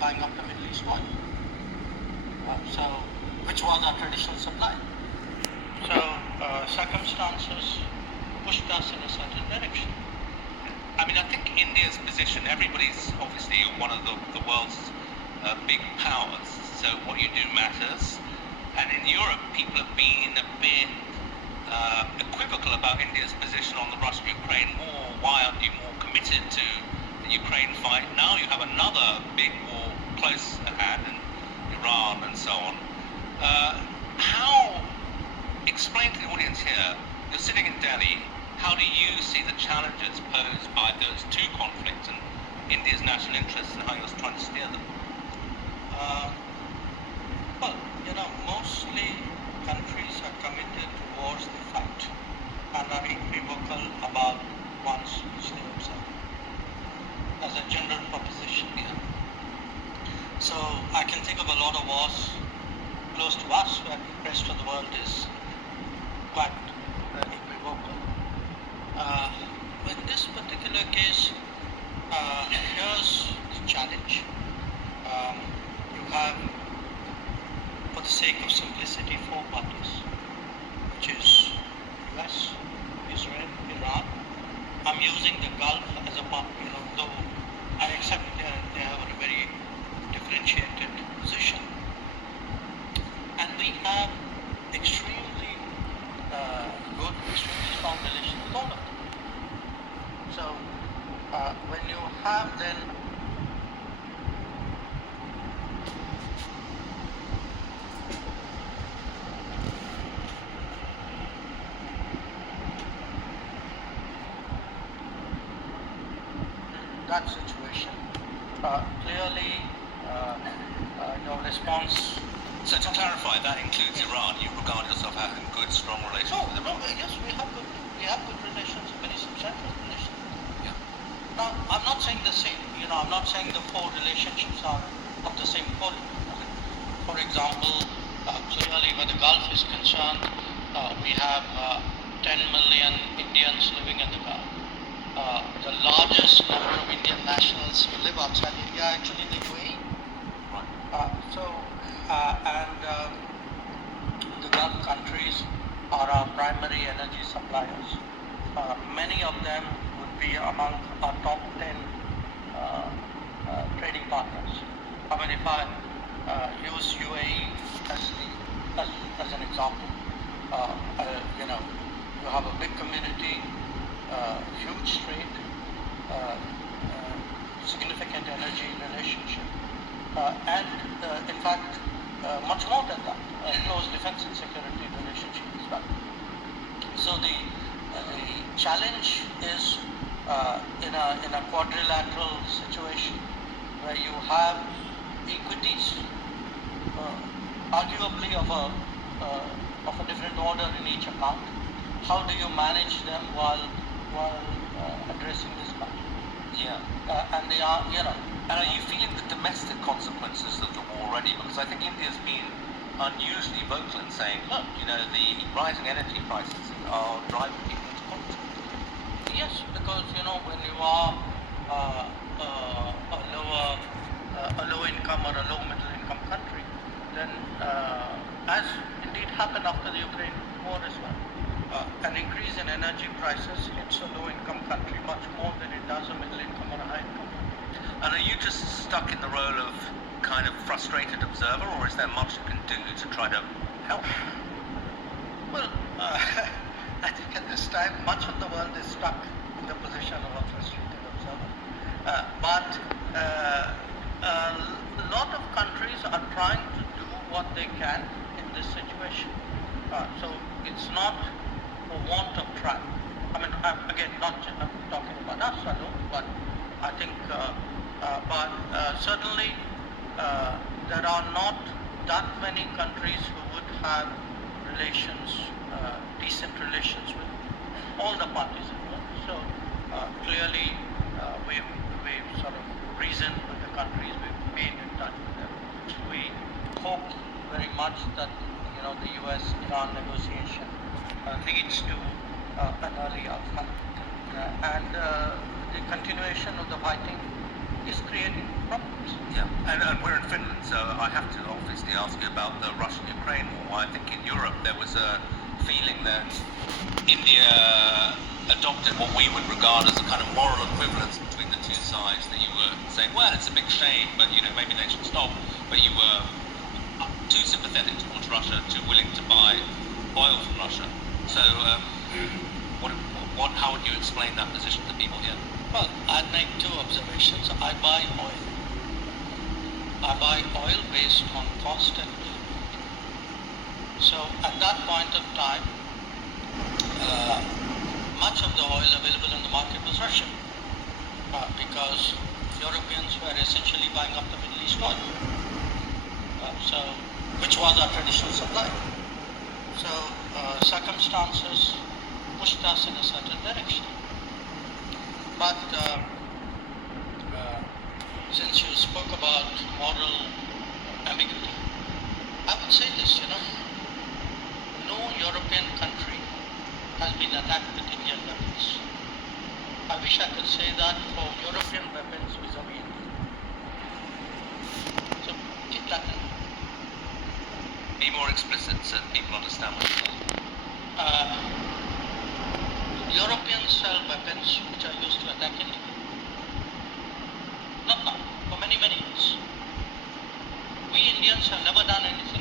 buying up the Middle East oil. Which was our traditional supply. So circumstances pushed us in a certain direction. I mean, I think India's position, everybody's obviously one of the world's big powers, so what you do matters. And in Europe, people have been a bit equivocal about India's position on the Russia-Ukraine war. Why aren't you more committed to the Ukraine fight? Now you have another big war close at hand in Iran and so on. Explain to the audience here, you're sitting in Delhi, how do you see the challenges posed by those two conflicts and India's national interests and how you're trying to steer them? Mostly countries are committed towards the fight and are equivocal about one's stay observer as a general proposition. Yeah. So I can think of a lot of wars close to us where the rest of the world is quite equivocal. In this particular case, here's the challenge. You have, for the sake of simplicity, four parties, which is US, Israel, Iran. I'm using the Gulf as a part, though I accept they have a very differentiated position. And we have extremely good, extremely strong relations with all of them. So when you have then that situation, clearly your response. So to clarify, that includes Iran. You regard yourself having good, strong relations with Iran? Yes, we have good relations, very substantial relations. Yeah. Now, I'm not saying the same. I'm not saying the four relationships are of the same quality. For example, clearly where the Gulf is concerned, we have 10 million Indians living in the Gulf. The largest number of Indian nationals who live outside India are actually in the UAE. The Gulf countries are our primary energy suppliers. Many of them would be among our top 10 trading partners. I mean, if I use UAE as an example, you have a big community, huge trade, significant energy relationship, and in fact, much more than that, close defense and security relationship as well. So the challenge is in a quadrilateral situation where you have equities, arguably of a different order in each account. How do you manage them while addressing this matter? Yeah. And they are, And are you feeling the domestic consequences of the war already? Because I think India's been unusually vocal in saying, look, the rising energy prices are driving people into conflict. Yes, because when you are a low income or a low middle income country, then as indeed happened after the Ukraine war as well, an increase in energy prices hits a low income country much more than it does a middle income or a high income country. And are you just stuck in the role of kind of frustrated observer, or is there much you can do to try to help? Well, I think at this time much of the world is stuck in the position of a frustrated observer. But a lot of countries are trying to do what they can in this situation. So it's not a want of trying. I mean, again, not talking about us alone, but I think, certainly there are not that many countries who would have relations, decent relations with all the parties involved. So clearly we've sort of reasoned with the countries, we've been in touch with them. We hope very much that the US-Iran negotiation leads to an early outcome, and the continuation of the fighting is creating problems. Yeah, and we're in Finland, so I have to obviously ask you about the Russian-Ukraine war. I think in Europe there was a feeling that India adopted what we would regard as a kind of moral equivalence between the two sides, that you were saying, well, it's a big shame, but maybe they should stop, but you were too sympathetic towards Russia, too willing to buy oil from Russia. So how would you explain that position to people here? Well, I'd make two observations. I buy oil. I buy oil based on cost and availability. So at that point of time, much of the oil available in the market was Russian, because Europeans were essentially buying up the Middle East oil, which was our traditional supply. So circumstances pushed us in a certain direction. But since you spoke about moral ambiguity, I would say this, no European country has been attacked with Indian weapons. I wish I could say that for European weapons vis-a-vis India. So keep that in mind. Be more explicit so that people understand what you're saying. Europeans sell weapons which are used to attack India. Not now, for many, many years. We Indians have never done anything